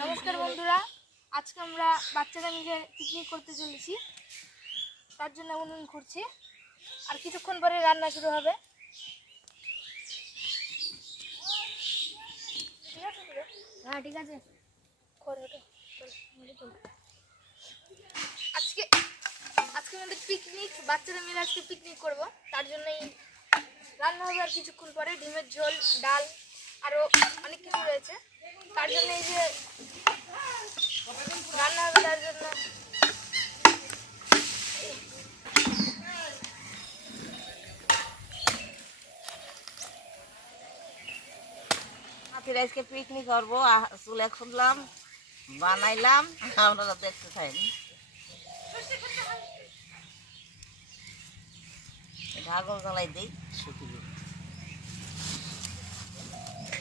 নমস্কার বন্ধুরা, আজকে আমরা বাচ্চারা মিলে পিকনিক করতে চলেছি। তার জন্য অনুমান করছি, আর কিছুক্ষণ পরে রান্না শুরু হবে। হ্যাঁ ঠিক আছে। আজকে আজকে আমাদের পিকনিক, বাচ্চারা মিলে আজকে পিকনিক করব। তার জন্যই রান্না হবে আর কিছুক্ষণ পরে। ডিমের ঝোল, ডাল, আরও অনেক কিছু রয়েছে। তার জন্য এই যে রান্না হবে, তার জন্য আজকে পিকনিক করবো। চুলে খুললাম, বানাইলাম, আপনারা দেখতে চাই। আগুন জ্বালাই দিই।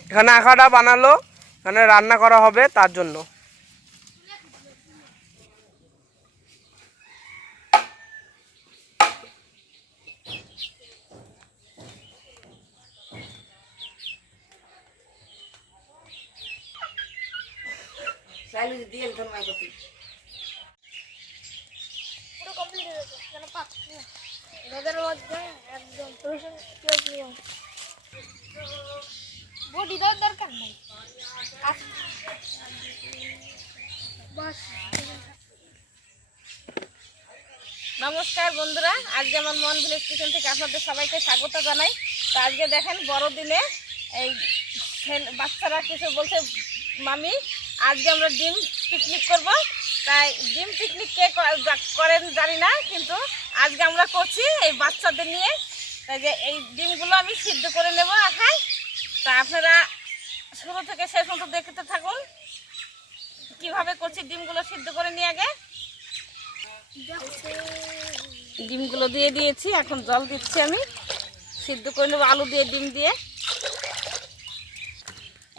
এখানে আখাটা বানালো, এখানে রান্না করা হবে তার জন্য। পুরো কমপ্লিট হয়ে গেছে। যেন ভেতরের মধ্যে একদম রসুন পেঁয়াজ নিয়ম বডি দেওয়ার দরকার নেই। নমস্কার বন্ধুরা, আজকে আমার মন ভিলেজ কিচেন থেকে আপনাদের সবাইকে স্বাগত জানাই। তো আজকে দেখেন বড়দিনে এই বাচ্চারা কিছু বলছে, মামি আজকে আমরা ডিম পিকনিক করব। তাই ডিম পিকনিক কে করেন জানি না, কিন্তু আজকে আমরা করছি এই বাচ্চাদের নিয়ে। তাই যে এই ডিমগুলো আমি সিদ্ধ করে নেব এখন। তা আপনারা শুরু থেকে শেষ পর্যন্ত দেখতে থাকুন কিভাবে করছি। ডিমগুলো সিদ্ধ করে নিয়ে আগে ডিমগুলো দিয়ে দিয়েছি, এখন জল দিচ্ছি আমি, সিদ্ধ করে নেবো আলু দিয়ে, ডিম দিয়ে।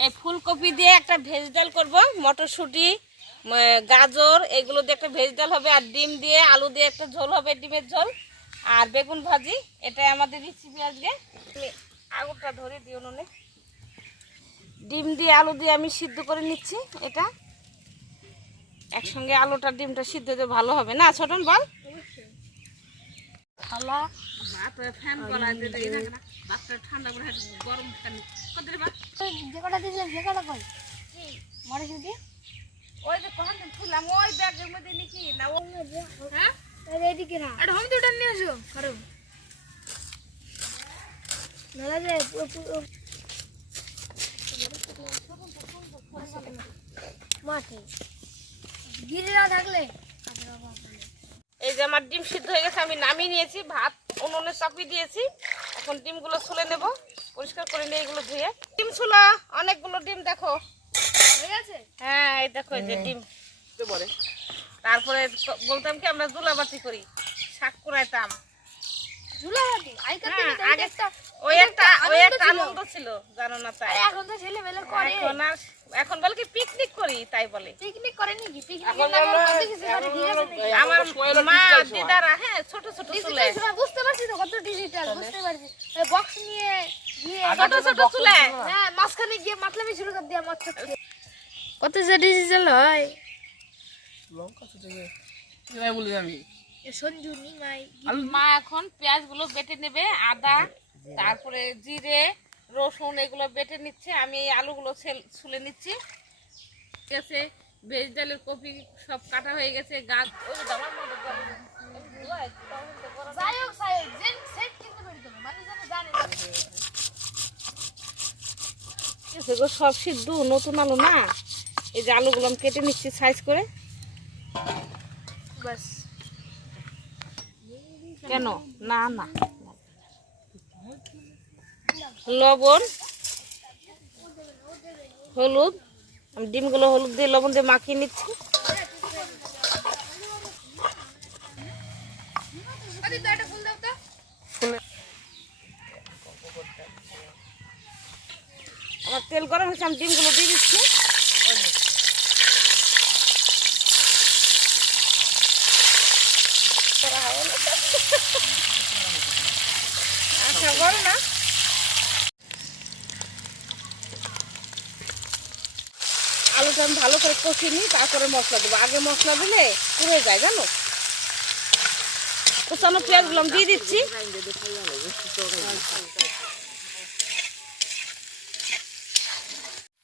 এই ফুলকপি দিয়ে একটা ভেজ ডাল করবো, মটরশুঁটি, গাজর এগুলো দিয়ে একটা ভেজ ডাল হবে, আর ডিম দিয়ে আলু দিয়ে একটা ঝোল হবে, ডিমের ঝোল, আর বেগুন ভাজি। এটাই আমাদের রেসিপি আজকে। আগুনটা ধরে দিও নুনে। ডিম দিয়ে আলু দিয়ে আমি সিদ্ধ করে নিচ্ছি। এটা একসঙ্গে আলুটা ডিমটা সিদ্ধ দিয়ে ভালো হবে না, ছোটন বল। থালা ফ্যান করা ঠান্ডা করে গরম যে কটা দিয়েছিলাম সে কটা কই মটরশুঁটি ওই যে কখন খুললাম ওই ব্যাগের মধ্যে নাকি না। হ্যাঁ এইদিকে না, আর হোম থিয়েটার নিয়ে আসো। কারো নালা যায় মাঠে গিরিরা থাকলে। এই যে আমার ডিম সিদ্ধ হয়ে গেছে, আমি নামিয়ে নিয়েছি, ভাত উনুনে চাপিয়ে দিয়েছি। এখন ডিমগুলো ছুলে নেব, পরিষ্কার করে নিয়ে এগুলো ধুয়ে। ডিম ছুলা অনেকগুলো ডিম, দেখো হয়ে গেছে। হ্যাঁ এই দেখো এই যে ডিম বলে। তারপরে বলতাম কি আমরা জুলাবাতি করি, শাক কুড়াইতাম। ঝুলাবাতি আগে ওই একটা আনন্দ ছিল, জানো না? তাই এখন তো ছেলে মেলে করে। এখন বলে কি পিকনিক করি, তাই বলে। পিকনিক করে নাকি? পিকনিকের নামে কত কিছু করে। ঠিক আছে, আমার মা দিদারা হ্যাঁ ছোট ছোট চুলে, বুঝতে পারছি তো কত ডিজিটাল, বুঝতে পারছি। বক্স নিয়ে গিয়ে ছোট ছোট চুলে, হ্যাঁ মাঝখানে গিয়ে মাতলামি শুরু করে দিয়ে মাছ খাচ্ছে। কত যে ডিজিটাল হয়। লঙ্কা থেকে কি বলি আমি সঞ্জু নিমাই। মা এখন পেঁয়াজগুলো বেটে নেবে, আদা, তারপরে জিরে, রসুন এগুলো বেটে নিচ্ছে। আমি এই আলুগুলো ছুলে নিচ্ছি। ঠিক আছে, ভেজ ডালের কপি সব কাটা হয়ে গেছে। গাছ সব সিদ্ধ, নতুন আলু না। এই যে আলুগুলো আমি কেটে নিচ্ছি সাইজ করে। বাস কেন না না লবণ, হলুদ, আমি ডিমগুলো হলুদ দিয়ে লবণ দিয়ে মাখিয়ে নিচ্ছি। আমার তেল গরম হয়েছে, আমি ডিমগুলো দিয়ে দিচ্ছি। আচ্ছা বলো না, পেঁয়াজটা আমি ভালো করে কষিয়ে নিই, তারপরে মশলা দেবো। আগে মশলা দিলে পুড়ে যায় জানো। কষানো পেঁয়াজগুলো আমি দিয়ে দিচ্ছি।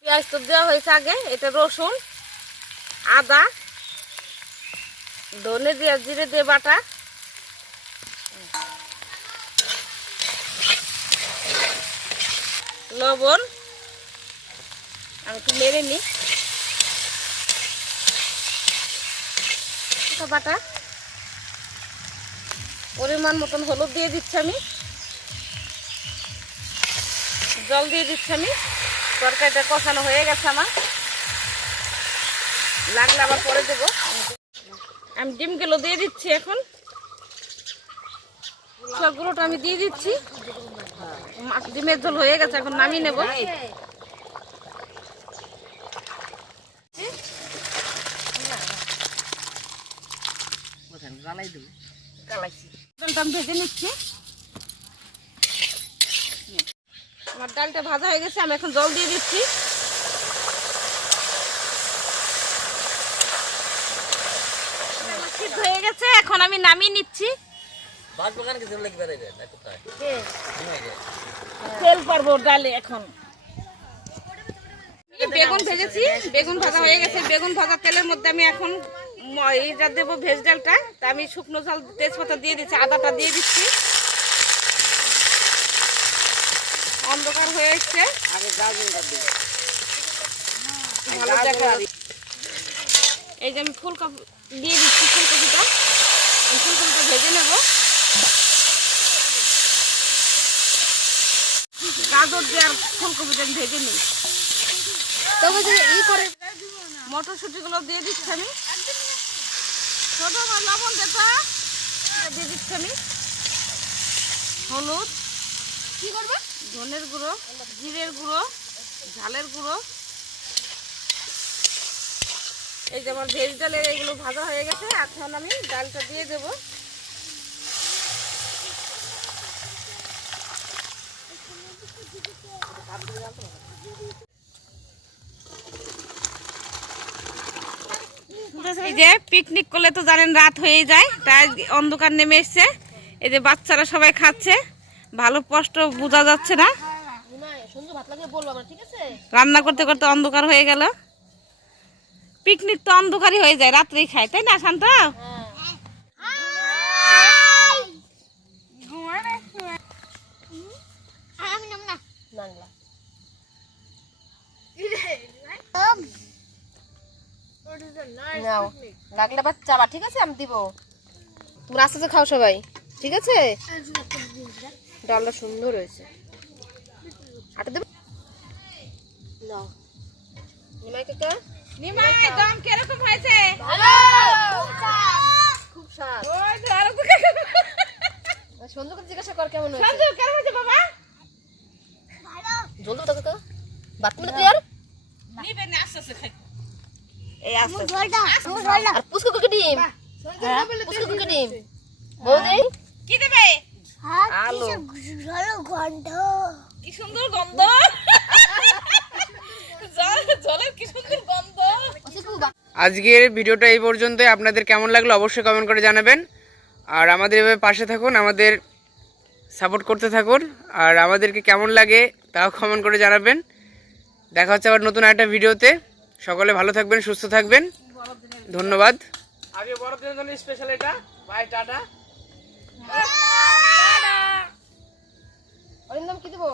পেঁয়াজ তো দেওয়া হয়েছে আগে। এটা রসুন, আদা, ধনে দিয়ে জিরে দিয়ে বাটা, লবণ। আমি একটু নেড়ে নিই। বাটা পরিমাণ মতন হলুদ দিয়ে দিচ্ছি আমি, জল দিয়ে দিচ্ছি আমি। তরকারিটা কষানো হয়ে গেছে আমার, লাগলে আবার পরে দেবো। আমি ডিমগুলো দিয়ে দিচ্ছি এখন। সবগুলোটা আমি দিয়ে দিচ্ছি। ডিমের ঝোল হয়ে গেছে, এখন নামিয়ে নেব। ডালটা আমি ভেজে নিচ্ছি। আমার ডালটা ভাজা হয়ে গেছে, আমি এখন জল দিয়ে দিচ্ছি। সিদ্ধ হয়ে গেছে, এখন আমি নামিয়ে নিচ্ছি। তেল পারবো ডালে এখন। বেগুন ভেজেছি, বেগুন ভাজা হয়ে গেছে। বেগুন ভাজা তেলের মধ্যে আমি এখন এইটা দেবো, ভেজ ডালটা। তা আমি শুকনো ঝাল তেজপাতা দিয়ে দিচ্ছি, আদাটা দিয়ে দিচ্ছি। অন্ধকার হয়ে এসছে, ভালো দেখা। এই যে আমি ফুলকপি দিয়ে দিচ্ছি, ফুলকপিটা ভেজে নেব। গাজর দিয়ে আর ফুলকপিটা আমি ভেজে নিই। তবে যে ই করে মটরশুঁটিগুলো দিয়ে দিচ্ছি আমি। ছোট লবণ যেটা দিয়ে দিচ্ছি আমি। হলুদ, কি করবে? ধনের গুঁড়ো, জিরের গুঁড়ো, ঝালের গুঁড়ো। এই যে আমার ভেজ ডালের এগুলো ভাজা হয়ে গেছে, এখন আমি ডালটা দিয়ে দেবো। এই যে পিকনিক করলে তো জানেন রাত হয়ে যায়, তাই অন্ধকার নেমে এসছে। এই যে বাচ্চারা সবাই খাচ্ছে, ভালো স্পষ্ট বোঝা যাচ্ছে না। রান্না করতে করতে অন্ধকার হয়ে গেল। পিকনিক তো অন্ধকারই হয়ে যায়, রাত্রেই খায়, তাই না শান্ত? লাগলে আবার চাবা, ঠিক আছে? আমি দিব। তোমরা আস্তে আস্তে খাও সবাই, ঠিক আছে? ডালটা সুন্দর হয়েছে। আটা দেব নাও। নিমাই কাকা, নিমাই দাম কিরকম হয়েছে? ভালো, খুব স্বাদ। ওই ধরো তো। সঞ্জুকে জিজ্ঞাসা কর কেমন হয়েছে। সঞ্জু কেমন হয়েছে বাবা? জল দেবো কাকা, বাথরুমে তুই আর নিবে না, আস্তে আস্তে খাই। এই আস্তে আর পুষ্কু কুকি ডিম, পুষ্কু কুকি ডিম বৌদি কি দেবে? আলু। কি সুন্দর গন্ধ। জলের কি সুন্দর গন্ধ। আজকের ভিডিওটা এই পর্যন্তই। আপনাদের কেমন লাগলো অবশ্যই কমেন্ট করে জানাবেন। আর আমাদের এভাবে পাশে থাকুন, আমাদের সাপোর্ট করতে থাকুন। আর আমাদেরকে কেমন লাগে তাও কমেন্ট করে জানাবেন। দেখা হচ্ছে আবার নতুন একটা ভিডিওতে। সকলে ভালো থাকবেন, সুস্থ থাকবেন, ধন্যবাদ। আজকে বড়দিনের জন্য স্পেশাল এটা। By, tata. অরিন্দম কি দেবো?